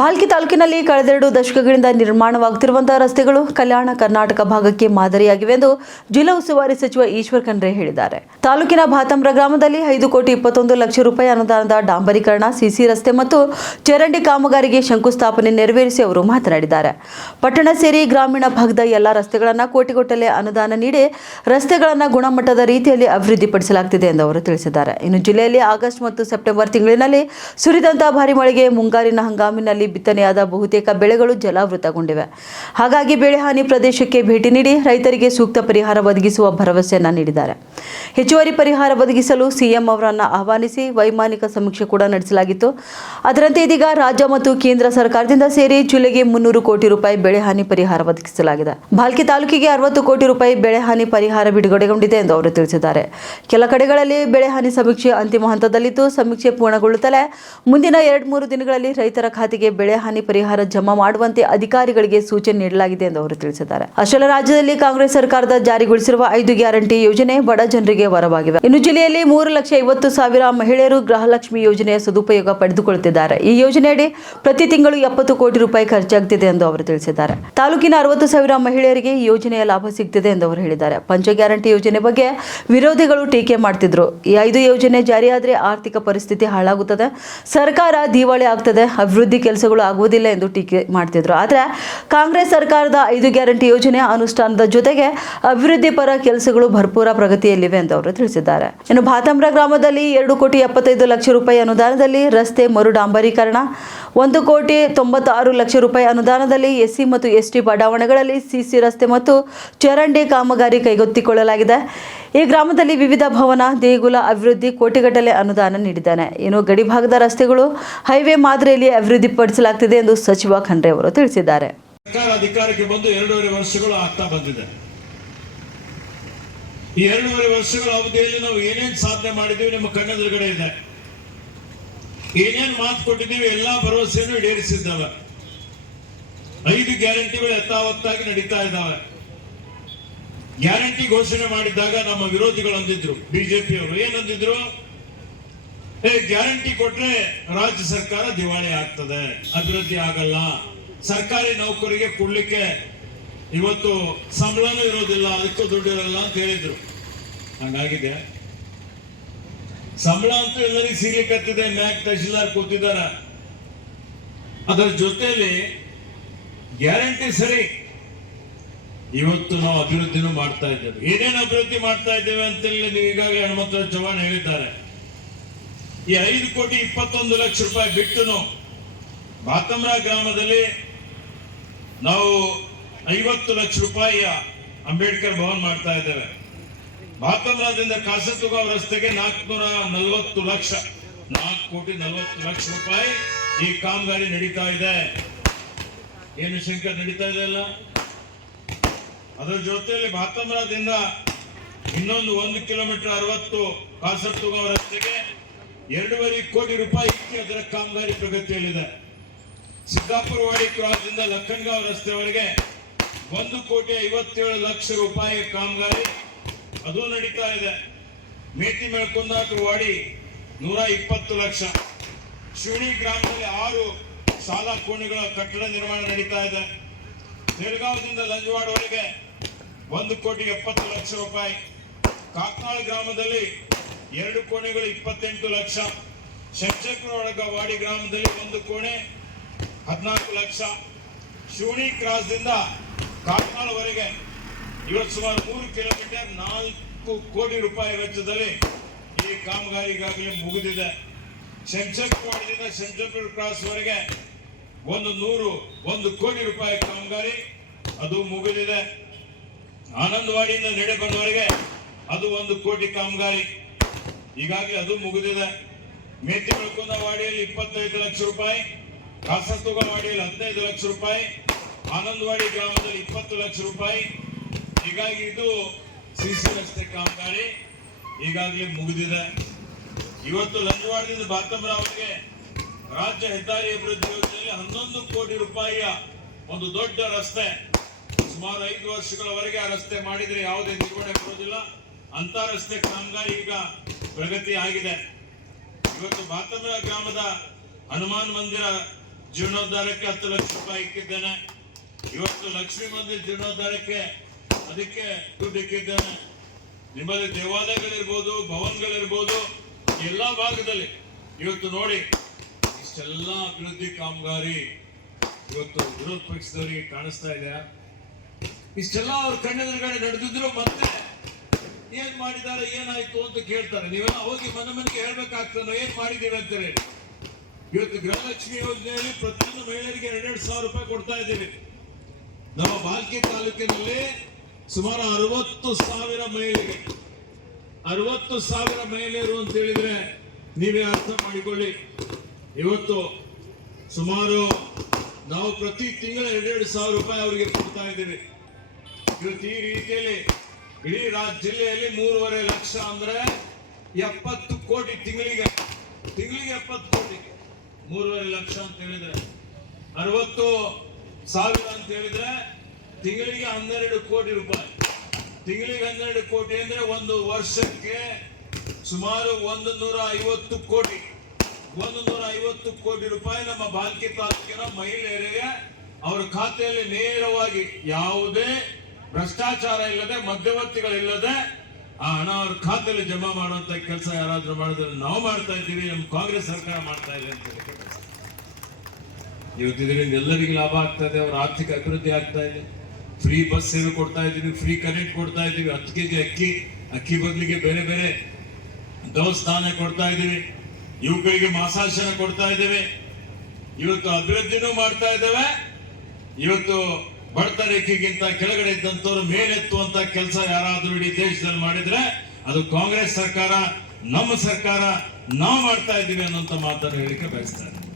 ಭಾಲ್ಕಿ ತಾಲೂಕಿನಲ್ಲಿ ಕಳೆದೆರಡು ದಶಕಗಳಿಂದ ನಿರ್ಮಾಣವಾಗುತ್ತಿರುವಂತಹ ರಸ್ತೆಗಳು ಕಲ್ಯಾಣ ಕರ್ನಾಟಕ ಭಾಗಕ್ಕೆ ಮಾದರಿಯಾಗಿವೆ ಎಂದು ಜಿಲ್ಲಾ ಉಸ್ತುವಾರಿ ಸಚಿವ ಈಶ್ವರ್ ಖಂಡ್ರೆ ಹೇಳಿದ್ದಾರೆ. ತಾಲೂಕಿನ ಭಾತಂಬ್ರ ಗ್ರಾಮದಲ್ಲಿ ಐದು ಕೋಟಿ ಇಪ್ಪತ್ತೊಂದು ಲಕ್ಷ ರೂಪಾಯಿ ಅನುದಾನದ ಡಾಂಬರೀಕರಣ, ಸಿಸಿ ರಸ್ತೆ ಮತ್ತು ಚರಂಡಿ ಕಾಮಗಾರಿಗೆ ಶಂಕುಸ್ಥಾಪನೆ ನೆರವೇರಿಸಿ ಅವರು ಮಾತನಾಡಿದ್ದಾರೆ. ಪಟ್ಟಣ ಸೇರಿ ಗ್ರಾಮೀಣ ಭಾಗದ ಎಲ್ಲ ರಸ್ತೆಗಳನ್ನು ಕೋಟಿಗೊಟ್ಟಲೆ ಅನುದಾನ ನೀಡಿ ರಸ್ತೆಗಳನ್ನು ಗುಣಮಟ್ಟದ ರೀತಿಯಲ್ಲಿ ಅಭಿವೃದ್ಧಿಪಡಿಸಲಾಗುತ್ತಿದೆ ಎಂದು ಅವರು ತಿಳಿಸಿದ್ದಾರೆ. ಇನ್ನು ಜಿಲ್ಲೆಯಲ್ಲಿ ಆಗಸ್ಟ್ ಮತ್ತು ಸೆಪ್ಟೆಂಬರ್ ತಿಂಗಳಿನಲ್ಲಿ ಸುರಿದಂತಹ ಭಾರಿ ಮಳೆಗೆ ಮುಂಗಾರಿನ ಹಂಗಾಮಿನಲ್ಲಿ ಬಿತ್ತನೆಯಾದ ಬಹುತೇಕ ಬೆಳೆಗಳು ಜಲಾವೃತಗೊಂಡಿವೆ. ಹಾಗಾಗಿ ಬೆಳೆ ಹಾನಿ ಪ್ರದೇಶಕ್ಕೆ ಭೇಟಿ ನೀಡಿ ರೈತರಿಗೆ ಸೂಕ್ತ ಪರಿಹಾರ ಒದಗಿಸುವ ಭರವಸೆಯನ್ನು ನೀಡಿದ್ದಾರೆ. ಹೆಚ್ಚುವರಿ ಪರಿಹಾರ ಒದಗಿಸಲು ಸಿಎಂ ಅವರನ್ನು ಆಹ್ವಾನಿಸಿ ವೈಮಾನಿಕ ಸಮೀಕ್ಷೆ ಕೂಡ ನಡೆಸಲಾಗಿತ್ತು. ಅದರಂತೆ ಇದೀಗ ರಾಜ್ಯ ಮತ್ತು ಕೇಂದ್ರ ಸರ್ಕಾರದಿಂದ ಸೇರಿ ಜಿಲ್ಲೆಗೆ ಮುನ್ನೂರು ಕೋಟಿ ರೂಪಾಯಿ ಬೆಳೆ ಹಾನಿ ಪರಿಹಾರ ಒದಗಿಸಲಾಗಿದೆ. ಭಾಲ್ಕಿ ತಾಲೂಕಿಗೆ ಅರವತ್ತು ಕೋಟಿ ರೂಪಾಯಿ ಬೆಳೆ ಹಾನಿ ಪರಿಹಾರ ಬಿಡುಗಡೆಗೊಂಡಿದೆ ಎಂದು ಅವರು ತಿಳಿಸಿದ್ದಾರೆ. ಕೆಲ ಕಡೆಗಳಲ್ಲಿ ಬೆಳೆ ಹಾನಿ ಸಮೀಕ್ಷೆ ಅಂತಿಮ ಹಂತದಲ್ಲಿದ್ದು ಸಮೀಕ್ಷೆ ಪೂರ್ಣಗೊಳ್ಳುತ್ತಲೇ ಮುಂದಿನ ಎರಡು ಮೂರು ದಿನಗಳಲ್ಲಿ ರೈತರ ಖಾತೆಗೆ ಬೆಳೆ ಹಾನಿ ಪರಿಹಾರ ಜಮಾ ಮಾಡುವಂತೆ ಅಧಿಕಾರಿಗಳಿಗೆ ಸೂಚನೆ ನೀಡಲಾಗಿದೆ ಎಂದು ಅವರು ತಿಳಿಸಿದ್ದಾರೆ. ಅಷ್ಟೆಲ್ಲ ರಾಜ್ಯದಲ್ಲಿ ಕಾಂಗ್ರೆಸ್ ಸರ್ಕಾರದ ಜಾರಿಗೊಳಿಸಿರುವ ಐದು ಗ್ಯಾರಂಟಿ ಯೋಜನೆ ಬಡ ಜನರಿಗೆ ವರವಾಗಿವೆ. ಇನ್ನು ಜಿಲ್ಲೆಯಲ್ಲಿ ಮೂರು ಲಕ್ಷ ಐವತ್ತು ಸಾವಿರ ಮಹಿಳೆಯರು ಗೃಹಲಕ್ಷ್ಮಿ ಯೋಜನೆಯ ಸದುಪಯೋಗ ಪಡೆದುಕೊಳ್ಳುತ್ತಿದ್ದಾರೆ. ಈ ಯೋಜನೆಯಡಿ ಪ್ರತಿ ತಿಂಗಳು ಎಪ್ಪತ್ತು ಕೋಟಿ ರೂಪಾಯಿ ಖರ್ಚಾಗುತ್ತಿದೆ ಎಂದು ಅವರು ತಿಳಿಸಿದ್ದಾರೆ. ತಾಲೂಕಿನ ಅರವತ್ತು ಸಾವಿರ ಮಹಿಳೆಯರಿಗೆ ಈ ಯೋಜನೆಯ ಲಾಭ ಸಿಗ್ತಿದೆ ಎಂದು ಅವರು ಹೇಳಿದ್ದಾರೆ. ಪಂಚ ಗ್ಯಾರಂಟಿ ಯೋಜನೆ ಬಗ್ಗೆ ವಿರೋಧಿಗಳು ಟೀಕೆ ಮಾಡ್ತಿದ್ರು. ಈ ಐದು ಯೋಜನೆ ಜಾರಿಯಾದರೆ ಆರ್ಥಿಕ ಪರಿಸ್ಥಿತಿ ಹಾಳಾಗುತ್ತದೆ. ಸರ್ಕಾರ ದಿವಾಳಿ ಆಗ್ತದೆ. ಅಭಿವೃದ್ಧಿ ಕೆಲಸಗಳು ಆಗುವುದಿಲ್ಲ ಎಂದು ಟೀಕೆ ಮಾಡ್ತಿದ್ರು. ಆದರೆ ಕಾಂಗ್ರೆಸ್ ಸರ್ಕಾರದ ಐದು ಗ್ಯಾರಂಟಿ ಯೋಜನೆ ಅನುಷ್ಠಾನದ ಜೊತೆಗೆ ಅಭಿವೃದ್ಧಿ ಪರ ಕೆಲಸಗಳು ಭರ್ಪೂರ ಪ್ರಗತಿಯಲ್ಲಿವೆ ಎಂದು ಅವರು ತಿಳಿಸಿದ್ದಾರೆ. ಇನ್ನು ಭಾತಂಬ್ರ ಗ್ರಾಮದಲ್ಲಿ ಎರಡು ಕೋಟಿ ಎಪ್ಪತ್ತೈದು ಲಕ್ಷ ರೂಪಾಯಿ ಅನುದಾನದಲ್ಲಿ ರಸ್ತೆ ಮರು ಡಾಂಬರೀಕರಣ ಒಂದು ಕೋಟಿ ತೊಂಬತ್ತಾರು ಲಕ್ಷ ರೂಪಾಯಿ ಅನುದಾನದಲ್ಲಿ ಎಸ್ಸಿ ಮತ್ತು ಎಸ್ಟಿ ಬಡಾವಣೆಗಳಲ್ಲಿ ಸಿಸಿ ರಸ್ತೆ ಮತ್ತು ಚರಂಡಿ ಕಾಮಗಾರಿ ಕೈಗೆತ್ತಿಕೊಳ್ಳಲಾಗಿದೆ. ಈ ಗ್ರಾಮದಲ್ಲಿ ವಿವಿಧ ಭವನ, ದೇಗುಲ ಅಭಿವೃದ್ಧಿ ಕೋಟಿಗಟ್ಟಲೆ ಅನುದಾನ ನೀಡಿದ್ದಾನೆ. ಇನ್ನು ಗಡಿಭಾಗದ ರಸ್ತೆಗಳು ಹೈವೇ ಮಾದರಿಯಲ್ಲಿ ಅಭಿವೃದ್ಧಿಪಡಿಸಲಾಗ್ತಿದೆ ಎಂದು ಸಚಿವ ಖಂಡ್ರೆ ಅವರು ತಿಳಿಸಿದ್ದಾರೆ. ಸರ್ಕಾರ ಅಧಿಕಾರಕ್ಕೆ ಬಂದು ಎರಡೂವರೆ ವರ್ಷಗಳು ಆಗ್ತಾ ಬಂದಿದೆ. ಈ ಎರಡೂವರೆ ವರ್ಷಗಳ ಅವಧಿಯಲ್ಲಿ ನಾವು ಏನೇನು ಸಾಧನೆ ಮಾಡಿದೀವಿ ನಮ್ಮ ಕಣ್ಣೆದುರುಗಡೆ ಇದೆ. ಏನೇನು ಮಾತು ಕೊಟ್ಟಿದ್ದೀವಿ ಎಲ್ಲಾ ಭರವಸೆಯನ್ನು ಈಡೇರಿಸಿದ್ದಾವೆ. ಐದು ಗ್ಯಾರಂಟಿಗಳು ಯಥಾವತ್ತಾಗಿ ನಡೀತಾ ಇದ್ದಾವೆ. ಗ್ಯಾರಂಟಿ ಘೋಷಣೆ ಮಾಡಿದಾಗ ನಮ್ಮ ವಿರೋಧಿಗಳು ಅಂದಿದ್ರು. ಬಿಜೆಪಿ ಅವರು ಏನಂದಿದ್ರು ಏ, ಗ್ಯಾರಂಟಿ ಕೊಟ್ರೆ ರಾಜ್ಯ ಸರ್ಕಾರ ದಿವಾಳಿ ಆಗ್ತದೆ. ಅಭಿವೃದ್ಧಿ ಆಗಲ್ಲ. ಸರ್ಕಾರಿ ನೌಕರಿಗೆ ಕೊಡ್ಲಿಕ್ಕೆ ಇವತ್ತು ಸಂಬಳನೂ ಇರೋದಿಲ್ಲ, ಅದಕ್ಕೂ ದುಡ್ಡು ಇರಲ್ಲ ಅಂತ ಹೇಳಿದ್ರು. ಹಂಗಾಗಿದೆ. ಸಂಬಳ ಅಂತೂ ಎಲ್ಲರಿಗೂ ಸಿಗ್ಲಿಕ್ಕತ್ತಿದೆ ಮ್ಯಾಕ್ ತಹಶೀಲ್ದಾರ್ ಕೂತಿದ್ದಾರೆ. ಅದರ ಜೊತೆಯಲ್ಲಿ ಗ್ಯಾರಂಟಿ ಸರಿ. ಇವತ್ತು ನಾವು ಅಭಿವೃದ್ಧಿನೂ ಮಾಡ್ತಾ ಇದ್ದೇವೆ. ಏನೇನು ಅಭಿವೃದ್ಧಿ ಮಾಡ್ತಾ ಇದ್ದೇವೆ ಅಂತೇಳಿ ನೀವು ಈಗಾಗಲೇ ಹನುಮಂತರಾವ್ ಚವ್ಹಾಣ್ ಹೇಳಿದ್ದಾರೆ. ಈ ಐದು ಕೋಟಿ ಇಪ್ಪತ್ತೊಂದು ಲಕ್ಷ ರೂಪಾಯಿ ಬಿಟ್ಟು ಬಾತಮ್ರ ಗ್ರಾಮದಲ್ಲಿ ನಾವು ಐವತ್ತು ಲಕ್ಷ ರೂಪಾಯಿಯ ಅಂಬೇಡ್ಕರ್ ಭವನ್ ಮಾಡ್ತಾ ಇದ್ದೇವೆ. ಬಾತಮ್ರದಿಂದ ಕಾಸತುಗಾವ್ ರಸ್ತೆಗೆ ನಾಲ್ಕುನೂರ ನಲವತ್ತು ಲಕ್ಷ, ನಾಲ್ಕು ಕೋಟಿ ನಲವತ್ತು ಲಕ್ಷ ರೂಪಾಯಿ ಈ ಕಾಮಗಾರಿ ನಡೀತಾ ಇದೆ. ಏನು ಶಂಕರ್, ನಡೀತಾ ಇದೆ ಅಲ್ಲ? ಅದರ ಜೊತೆಯಲ್ಲಿ ಬಾತಂಬ್ರದಿಂದ ಇನ್ನೊಂದು ಒಂದು ಕಿಲೋಮೀಟರ್ ಅರವತ್ತು ಕಾಸರ್ತುಗಾವ್ ರಸ್ತೆಗೆ ಎರಡೂವರೆ ಕೋಟಿ ರೂಪಾಯಿ ಇಕ್ಕಿ ಅದರ ಕಾಮಗಾರಿ ಪ್ರಗತಿಯಲ್ಲಿದೆ. ಸಿದ್ದಾಪುರ ವಾಡಿ ಕ್ರಾಸ್ ಇಂದ ಲಕ್ಕನ್ಗಾಂವ್ ರಸ್ತೆವರೆಗೆ ಒಂದು ಕೋಟಿ ಐವತ್ತೇಳು ಲಕ್ಷ ರೂಪಾಯಿ ಕಾಮಗಾರಿ ಅದು ನಡೀತಾ ಇದೆ. ಮೇತಿ ವಾಡಿ ನೂರ ಇಪ್ಪತ್ತು ಲಕ್ಷ. ಶಿವಣಿ ಗ್ರಾಮದಲ್ಲಿ ಆರು ಶಾಲಾ ಕೋಣೆಗಳ ಕಟ್ಟಡ ನಿರ್ಮಾಣ ನಡೀತಾ ಇದೆ. ಬೆಳಗಾವದಿಂದ ಲಂಜವಾಡವರೆಗೆ ಒಂದು ಕೋಟಿ ಎಪ್ಪತ್ತು ಲಕ್ಷ ರೂಪಾಯಿ. ಕಾಕ್ನಾಳ್ ಗ್ರಾಮದಲ್ಲಿ ಎರಡು ಕೋಣೆಗಳು ಇಪ್ಪತ್ತೆಂಟು ಲಕ್ಷ. ವಾಡಿ ಗ್ರಾಮದಲ್ಲಿ ಒಂದು ಕೋಣೆ, ಹದಿನಾಲ್ಕು ಲಕ್ಷ. ಶಿವಣಿ ಕ್ರಾಸ್ದಿಂದ ಕಾಕ್ನಾಳ್ವರೆಗೆ ಇವತ್ತು ಸುಮಾರು ಮೂರು ಕಿಲೋಮೀಟರ್ ನಾಲ್ಕು ಕೋಟಿ ರೂಪಾಯಿ ವೆಚ್ಚದಲ್ಲಿ ಈ ಕಾಮಗಾರಿ ಈಗಾಗಲೇ ಮುಗಿದಿದೆ. ಶಂಚಕ್ರವಾಡದಿಂದ ಶಂಚಕ್ರ ಕ್ರಾಸ್ ವರೆಗೆ ಒಂದು ನೂರು, ಒಂದು ಕೋಟಿ ರೂಪಾಯಿ ಕಾಮಗಾರಿ ಅದು ಮುಗಿದಿದೆ. ಆನಂದವಾಡಿಯಿಂದ ನಡೆ ಬಂದವರಿಗೆ ಅದು ಒಂದು ಕೋಟಿ ಕಾಮಗಾರಿ. ಈಗಾಗಲೇ ಅದು ಮುಗಿದಿದೆ. ಮೇತಿ ಬೆಳಕುಂದ ವಾಡಿಯಲ್ಲಿ ಇಪ್ಪತ್ತೈದು ಲಕ್ಷ ರೂಪಾಯಿ ಕಾಸರ್ತುಗ ವಾಡಿಯಲ್ಲಿ ಹದಿನೈದು ಲಕ್ಷ ರೂಪಾಯಿ, ಆನಂದವಾಡಿ ಗ್ರಾಮದಲ್ಲಿ ಇಪ್ಪತ್ತು ಲಕ್ಷ ರೂಪಾಯಿ. ಹೀಗಾಗಿ ಇದು ಸಿಸಿ ರಸ್ತೆ ಕಾಮಗಾರಿ. ಈಗಾಗಲೇ ಮುಗಿದಿದೆ. ಇವತ್ತು ಲಂಜವಾಡದಿಂದ ಅವರಿಗೆ ರಾಜ್ಯ ಹೆದ್ದಾರಿ ಅಭಿವೃದ್ಧಿ ಯೋಜನೆಯಲ್ಲಿ ಹನ್ನೊಂದು ಕೋಟಿ ರೂಪಾಯಿಯ ಒಂದು ದೊಡ್ಡ ರಸ್ತೆ ಸುಮಾರು ಐದು ವರ್ಷಗಳವರೆಗೆ ಆ ರಸ್ತೆ ಮಾಡಿದ್ರೆ ಯಾವುದೇ ನಿರ್ವಹಣೆ ಬರೋದಿಲ್ಲ ಅಂತ ರಸ್ತೆ ಕಾಮಗಾರಿ ಈಗ ಪ್ರಗತಿ ಆಗಿದೆ. ಇವತ್ತು ಬಾತಂದ್ರ ಗ್ರಾಮದ ಹನುಮಾನ್ ಮಂದಿರ ಜೀರ್ಣೋದ್ಧಾರಕ್ಕೆ ಹತ್ತು ಲಕ್ಷ ರೂಪಾಯಿ ಇಕ್ಕಿದ್ದೇನೆ. ಇವತ್ತು ಲಕ್ಷ್ಮೀ ಮಂದಿರ ಜೀರ್ಣೋದ್ಧಾರಕ್ಕೆ ಅದಕ್ಕೆ ದುಡ್ಡು ಇಕ್ಕಿದ್ದೇನೆ. ನಿಮ್ಮಲ್ಲಿ ದೇವಾಲಯಗಳಿರ್ಬೋದು, ಭವನ್ಗಳಿರ್ಬೋದು, ಎಲ್ಲ ಭಾಗದಲ್ಲಿ. ಇವತ್ತು ನೋಡಿ, ಇಷ್ಟೆಲ್ಲ ಅಭಿವೃದ್ಧಿ ಕಾಮಗಾರಿ ಇವತ್ತು ವಿರೋಧ ಪಕ್ಷದವರಿಗೆ ಕಾಣಿಸ್ತಾ ಇದೆ. ಇಷ್ಟೆಲ್ಲ ಅವ್ರ ಕಣ್ಣೆದುರುಗಡೆ ನಡೆದಿದ್ರು ಮತ್ತೆ ಏನ್ ಮಾಡಿದ್ದಾರೆ, ಏನಾಯ್ತು ಅಂತ ಕೇಳ್ತಾರೆ. ನೀವೆಲ್ಲ ಹೋಗಿ ಮನೆ ಮನೆಗೆ ಹೇಳ್ಬೇಕಾಗ್ತದೆ, ಏನ್ ಮಾಡಿದೀವಿ ಅಂತ ಹೇಳಿ. ಇವತ್ತು ಗೃಹಲಕ್ಷ್ಮಿ ಯೋಜನೆಯಲ್ಲಿ ಪ್ರತಿಯೊಂದು ಮಹಿಳೆಯರಿಗೆ ಎರಡೆರಡು ಸಾವಿರ ರೂಪಾಯಿ ಕೊಡ್ತಾ ಇದ್ದೀವಿ. ನಮ್ಮ ಬಾಲ್ಕಿ ತಾಲೂಕಿನಲ್ಲಿ ಸುಮಾರು ಅರವತ್ತು ಸಾವಿರ ಮಹಿಳೆಗೆ ಅರವತ್ತು ಸಾವಿರ ಮಹಿಳೆಯರು ಅಂತ ಹೇಳಿದ್ರೆ ನೀವೇ ಅರ್ಥ ಮಾಡಿಕೊಳ್ಳಿ. ಇವತ್ತು ಸುಮಾರು ನಾವು ಪ್ರತಿ ತಿಂಗಳು ಎರಡೆರಡು ಸಾವಿರ ರೂಪಾಯಿ ಅವರಿಗೆ ಕೊಡ್ತಾ ಇದ್ದೀವಿ. ಇವತ್ತು ರೀತಿಯಲ್ಲಿ ಇಡೀ ರಾಜ್ಯ ಜಿಲ್ಲೆಯಲ್ಲಿ ಮೂರುವರೆ ಲಕ್ಷ ಅಂದ್ರೆ ಎಪ್ಪತ್ತು ಕೋಟಿ ತಿಂಗಳಿಗೆ. ತಿಂಗಳಿಗೆ ಎಪ್ಪತ್ತು ಕೋಟಿ. ಮೂರುವರೆ ಲಕ್ಷ ಅಂತ ಹೇಳಿದ್ರೆ ಅರವತ್ತು ಸಾವಿರ ಅಂತ ಹೇಳಿದ್ರೆ ತಿಂಗಳಿಗೆ ಹನ್ನೆರಡು ಕೋಟಿ ರೂಪಾಯಿ. ತಿಂಗಳಿಗೆ ಹನ್ನೆರಡು ಕೋಟಿ ಅಂದ್ರೆ ಒಂದು ವರ್ಷಕ್ಕೆ ಸುಮಾರು ಒಂದು ನೂರ ಐವತ್ತು ಕೋಟಿ. ಒಂದು ನೂರ ಐವತ್ತು ಕೋಟಿ ರೂಪಾಯಿ ನಮ್ಮ ಬಾಲ್ಕಿ ತಾಲೂಕಿನ ಮಹಿಳೆಯರಿಗೆ ಅವರ ಖಾತೆಯಲ್ಲಿ ನೇರವಾಗಿ ಯಾವುದೇ ಭ್ರಷ್ಟಾಚಾರ ಇಲ್ಲದೆ ಮಧ್ಯವರ್ತಿಗಳಿಲ್ಲದೆ ಆ ಹಣ ಅವ್ರ ಖಾತೆಯಲ್ಲಿ ಜಮಾ ಮಾಡುವಂತ ಕೆಲಸ ಯಾರಾದ್ರೂ ಮಾಡಿದ್ರೆ ನಾವು ಮಾಡ್ತಾ ಇದ್ದೀವಿ, ನಮ್ಮ ಕಾಂಗ್ರೆಸ್ ಸರ್ಕಾರ ಮಾಡ್ತಾ ಇದೆ ಅಂತ ಇವತ್ತು ಇದರಿಂದ ಎಲ್ಲರಿಗೂ ಲಾಭ ಆಗ್ತಾ ಇದೆ, ಅವ್ರ ಆರ್ಥಿಕ ಅಭಿವೃದ್ಧಿ ಆಗ್ತಾ ಇದೆ. ಫ್ರೀ ಬಸ್ ಸೇವೆ ಕೊಡ್ತಾ ಇದ್ದೀವಿ, ಫ್ರೀ ಕರೆಂಟ್ ಕೊಡ್ತಾ ಇದ್ದೀವಿ. ಹತ್ತು ಕೆಜಿ ಅಕ್ಕಿ ಅಕ್ಕಿ ಬದಲಿಗೆ ಬೇರೆ ಬೇರೆ ದೇವಸ್ಥಾನ ಕೊಡ್ತಾ ಇದ್ದೀವಿ. ಯುವಕರಿಗೆ ಮಾಸಾಶನ ಕೊಡ್ತಾ ಇದ್ದೇವೆ. ಇವತ್ತು ಅಭಿವೃದ್ಧಿನೂ ಮಾಡ್ತಾ ಇದ್ದೇವೆ. ಇವತ್ತು ಬಡತ ರೇಖೆಗಿಂತ ಕೆಳಗಡೆ ಇದ್ದಂತವ್ರು ಮೇಲೆತ್ತುವಂತ ಕೆಲಸ ಯಾರಾದರೂ ಇಡೀ ದೇಶದಲ್ಲಿ ಮಾಡಿದ್ರೆ ಅದು ಕಾಂಗ್ರೆಸ್ ಸರ್ಕಾರ, ನಮ್ಮ ಸರ್ಕಾರ, ನಾವು ಮಾಡ್ತಾ ಇದ್ದೀವಿ ಅನ್ನೋಂತ ಮಾತನ್ನು ಹೇಳಿಕೆ ಬಯಸ್ತಾರೆ.